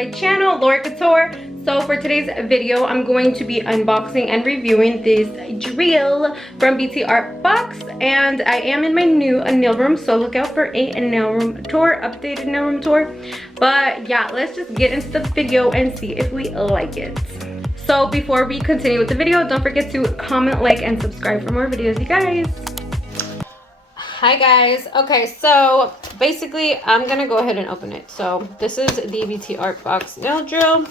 my channel, Laura Couture. So for today's video, I'm going to be unboxing and reviewing this drill from Btartbox, and I am in my new nail room, so look out for a nail room tour, updated nail room tour. But yeah, let's just get into the video and see if we like it. So before we continue with the video, don't forget to comment, like, and subscribe for more videos, you guys. Hi guys. Okay, so basically I'm gonna go ahead and open it. So this is the Btartbox nail drill,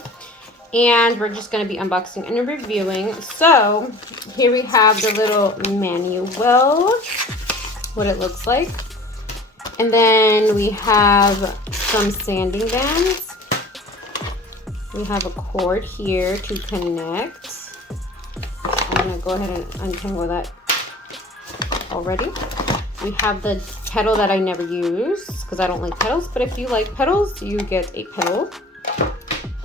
and we're just gonna be unboxing and reviewing. So here we have the little manual, what it looks like, and then we have some sanding bands. We have a cord here to connect. I'm gonna go ahead and untangle that already. We have the pedal that I never use because I don't like pedals, but if you like pedals, you get a pedal.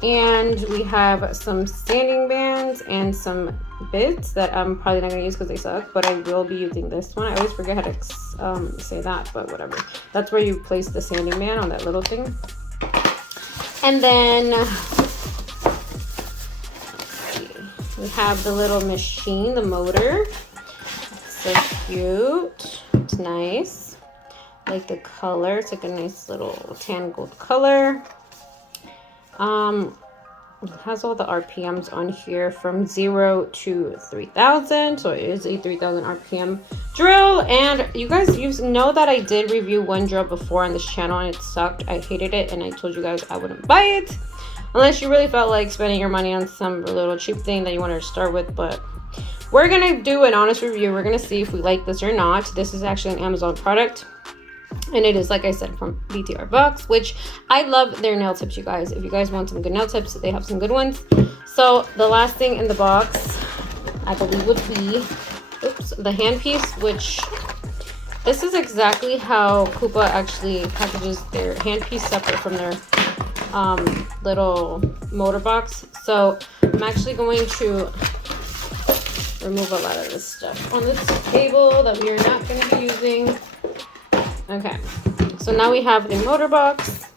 And we have some sanding bands and some bits that I'm probably not gonna use because they suck, but I will be using this one. I always forget how to say that, but whatever. That's where you place the sanding band, on that little thing. And then we have the little machine, the motor. So cute. It's nice. I like the color. It's like a nice little tan gold color. It has all the RPMs on here from 0 to 3000. So it is a 3000 RPM drill. And you guys know that I did review one drill before on this channel and it sucked. I hated it, and I told you guys I wouldn't buy it unless you really felt like spending your money on some little cheap thing that you wanted to start with. But we're gonna do an honest review. We're gonna see if we like this or not. This is actually an Amazon product, and it is, like I said, from Btartbox, which I love their nail tips, you guys. If you guys want some good nail tips, they have some good ones. So the last thing in the box, I believe, would be, oops, the handpiece, which this is exactly how Coupa actually packages their handpiece separate from their little motor box. So I'm actually going to remove a lot of this stuff on this table that we are not going to be using. Okay, so now we have the motor box.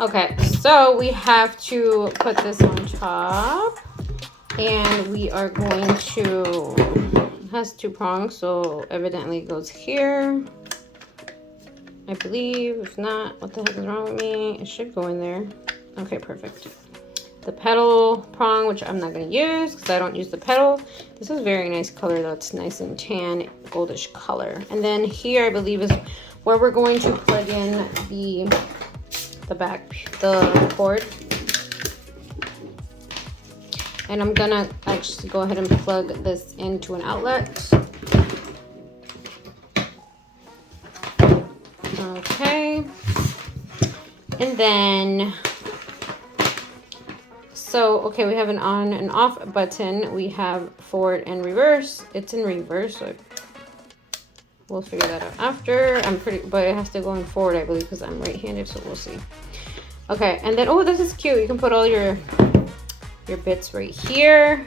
Okay, so we have to put this on top, and we are going to, it has 2 prongs, so evidently it goes here, I believe. If not, what the heck is wrong with me? It should go in there. Okay, perfect. The pedal prong, which I'm not going to use because I don't use the pedal. This is a very nice color though. It's nice and tan, goldish color. And then here, I believe, is where we're going to plug in the cord. And I'm gonna actually go ahead and plug this into an outlet. Okay. And then, so, okay, we have an on and off button. We have forward and reverse. It's in reverse, so we'll figure that out after. But it has to go in forward, I believe, because I'm right-handed, so we'll see. Okay, and then, oh, this is cute. You can put all your bits right here.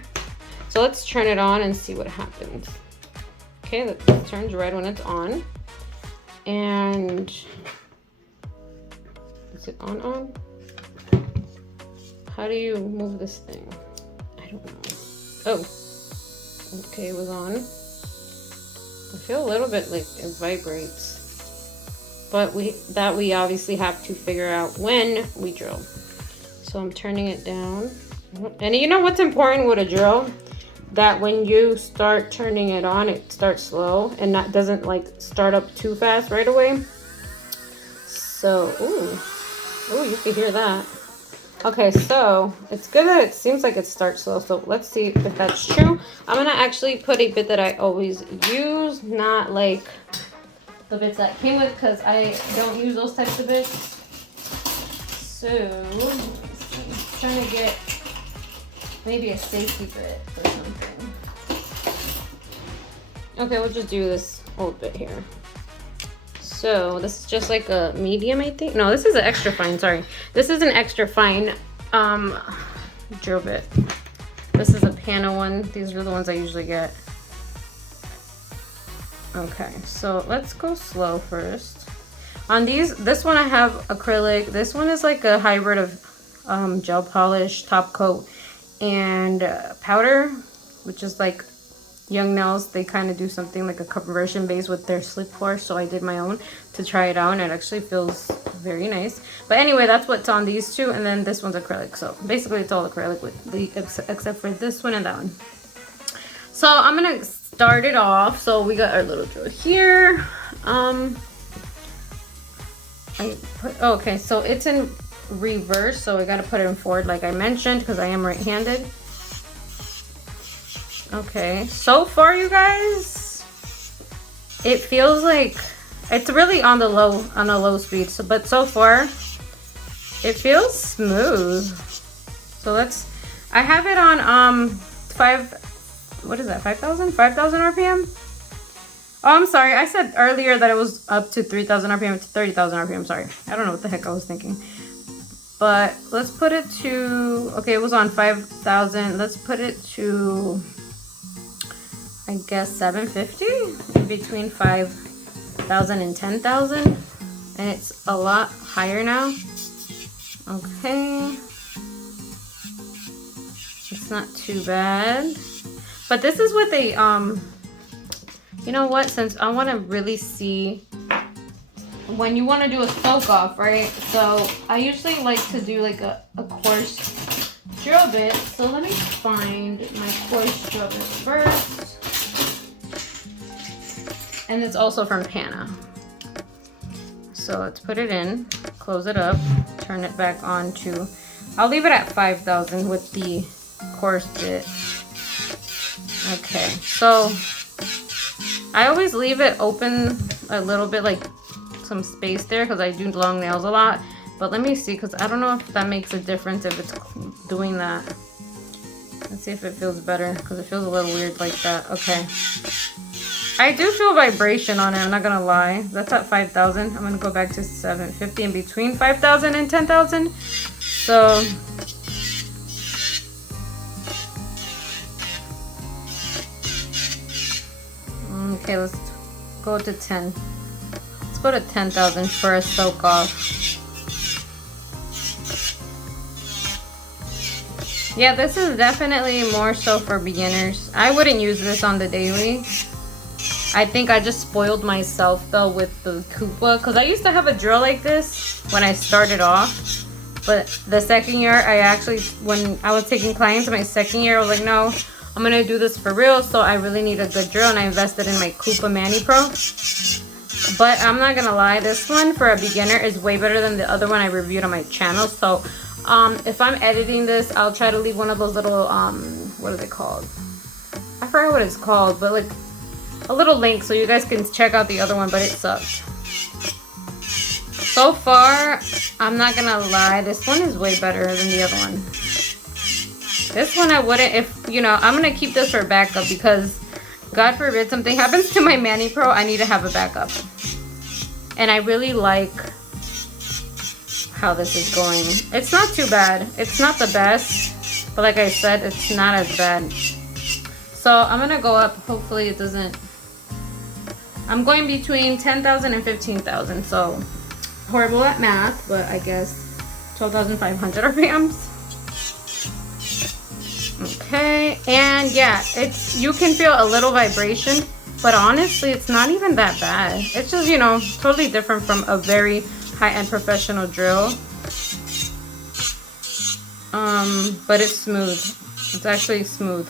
So let's turn it on and see what happens. Okay, that turns red when it's on. And is it on? How do you move this thing? I don't know. Oh, okay, it was on. I feel a little bit like it vibrates, but we obviously have to figure out when we drill. So I'm turning it down. And you know what's important with a drill? That when you start turning it on, it starts slow and doesn't like start up too fast right away. So, ooh, you can hear that. Okay, so it's good that it seems like it starts slow. So let's see if that's true. I'm gonna actually put a bit that I always use, not like the bits that came with, because I don't use those types of bits. So I'm trying to get maybe a safety bit or something. Okay, we'll just do this old bit here. So this is just like a medium, I think. No, this is an extra fine, sorry. This is an extra fine drill bit. This is a PANA one. These are the ones I usually get. Okay, so let's go slow first. On these, this one I have acrylic. This one is like a hybrid of gel polish, top coat, and powder, which is like Young Nails. They kind of do something like a conversion base with their slip bar, so I did my own to try it out, and it actually feels very nice. But anyway, that's what's on these two, and then this one's acrylic. So basically it's all acrylic with the except for this one and that one. So I'm gonna start it off. So we got our little drill here. Okay, so it's in reverse, so I gotta put it in forward like I mentioned because I am right-handed. Okay, so far you guys, it feels like it's really on a low speed, so but so far it feels smooth. So I have it on 5,000 RPM. Oh, I'm sorry, I said earlier that it was up to 3,000 RPM. It's 30,000 RPM. Sorry, I don't know what the heck I was thinking. But let's put it to, okay, it was on 5,000. Let's put it to, I guess, 750, in between 5,000 and 10,000. And it's a lot higher now. Okay. It's not too bad. But this is what they, you know what, since I want to really see when you want to do a soak off, right? So I usually like to do like a coarse drill bit. So let me find my coarse drill bit first. And it's also from PANA. So let's put it in, close it up, turn it back on to, I'll leave it at 5,000 with the coarse bit. Okay, so I always leave it open a little bit, like some space there, because I do long nails a lot. But let me see, because I don't know if that makes a difference if it's doing that. Let's see if it feels better, because it feels a little weird like that. Okay. I do feel vibration on it, I'm not going to lie. That's at 5,000. I'm going to go back to 750 in between 5,000 and 10,000. So okay, let's go to 10. Let's go to 10,000 for a soak off. Yeah, this is definitely more so for beginners. I wouldn't use this on the daily. I think I just spoiled myself though with the Koopa, because I used to have a drill like this when I started off. But the second year, I actually, when I was taking clients in my second year, I was like, no, I'm gonna do this for real, so I really need a good drill, and I invested in my Koopa Mani Pro. But I'm not gonna lie, this one for a beginner is way better than the other one I reviewed on my channel. So if I'm editing this, I'll try to leave one of those little what are they called? I forgot what it's called, but like a little link so you guys can check out the other one, but it sucked. So far, I'm not gonna lie, this one is way better than the other one. This one I wouldn't, if, you know, I'm gonna keep this for backup because God forbid something happens to my Mani Pro, I need to have a backup. And I really like how this is going. It's not too bad. It's not the best, but like I said, it's not as bad. So I'm gonna go up, hopefully it doesn't, I'm going between 10,000 and 15,000, so horrible at math, but I guess 12,500 RPMs. Okay, and yeah, it's, you can feel a little vibration, but honestly, it's not even that bad. It's just, you know, totally different from a very high-end professional drill. But it's smooth. It's actually smooth.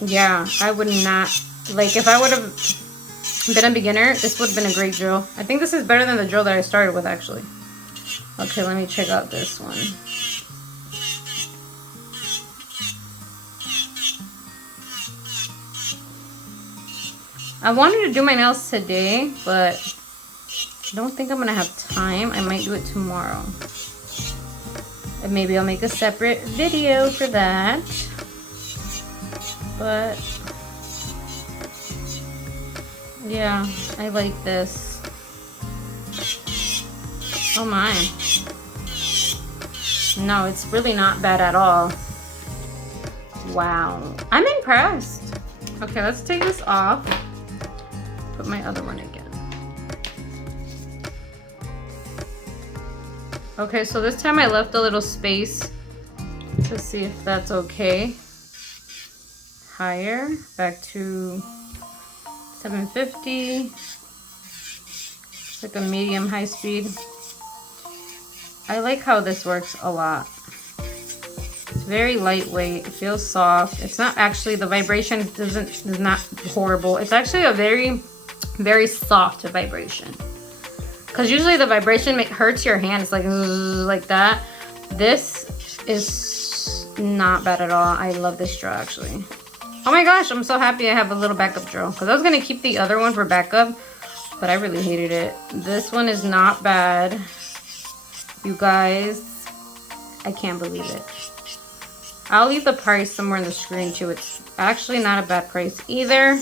Yeah, I would not, like, if I would have been a beginner, this would have been a great drill. I think this is better than the drill that I started with, actually. Okay, let me check out this one. I wanted to do my nails today, but I don't think I'm gonna have time. I might do it tomorrow. And maybe I'll make a separate video for that. But yeah, I like this. Oh my. No, it's really not bad at all. Wow, I'm impressed. Okay, let's take this off. Put my other one again. Okay, so this time I left a little space to see if that's okay. Higher, back to 750. It's like a medium high speed. I like how this works a lot. It's very lightweight, it feels soft. It's not actually, the vibration is not horrible. It's actually a very, very soft vibration. Because usually the vibration hurts your hand. It's like that. This is not bad at all. I love this drill actually. Oh my gosh, I'm so happy I have a little backup drill. Because I was going to keep the other one for backup, but I really hated it. This one is not bad. You guys, I can't believe it. I'll leave the price somewhere in the screen too. It's actually not a bad price either.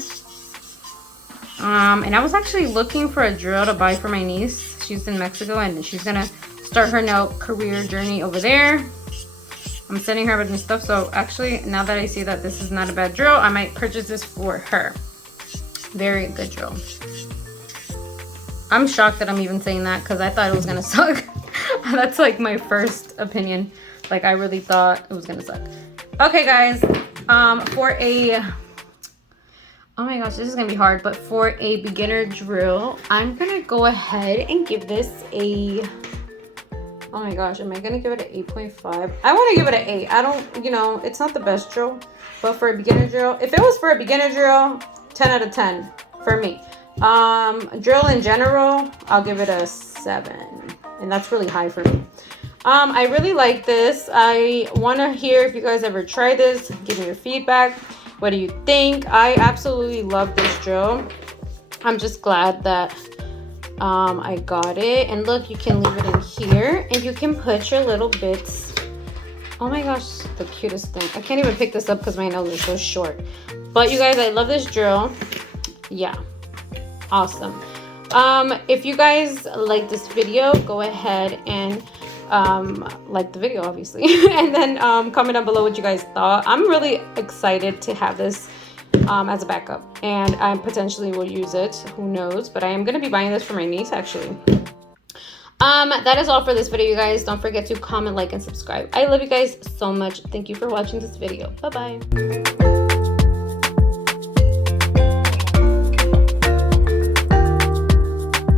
And I was actually looking for a drill to buy for my niece. She's in Mexico and she's gonna start her nail career journey over there. I'm sending her with new stuff. So actually, now that I see that this is not a bad drill, I might purchase this for her. Very good drill. I'm shocked that I'm even saying that because I thought it was gonna suck. That's like my first opinion. Like I really thought it was gonna suck. Okay guys, for a, oh my gosh, this is gonna be hard, but for a beginner drill, I'm gonna go ahead and give this a, oh my gosh, am I gonna give it an 8.5? I wanna give it an 8. I don't, you know, it's not the best drill, but for a beginner drill, if it was for a beginner drill, 10 out of 10 for me. Drill in general, I'll give it a 7. And that's really high for me. I really like this. I want to hear if you guys ever try this. Give me your feedback. What do you think? I absolutely love this drill. I'm just glad that I got it. And look, you can leave it in here. And you can put your little bits. Oh my gosh, the cutest thing. I can't even pick this up because my nails are so short. But you guys, I love this drill. Yeah, awesome. If you guys like this video, go ahead and like the video obviously and then comment down below what you guys thought. I'm really excited to have this as a backup, and I potentially will use it, who knows, but I am going to be buying this for my niece actually. That is all for this video, you guys. Don't forget to comment, like, and subscribe. I love you guys so much. Thank you for watching this video. Bye bye.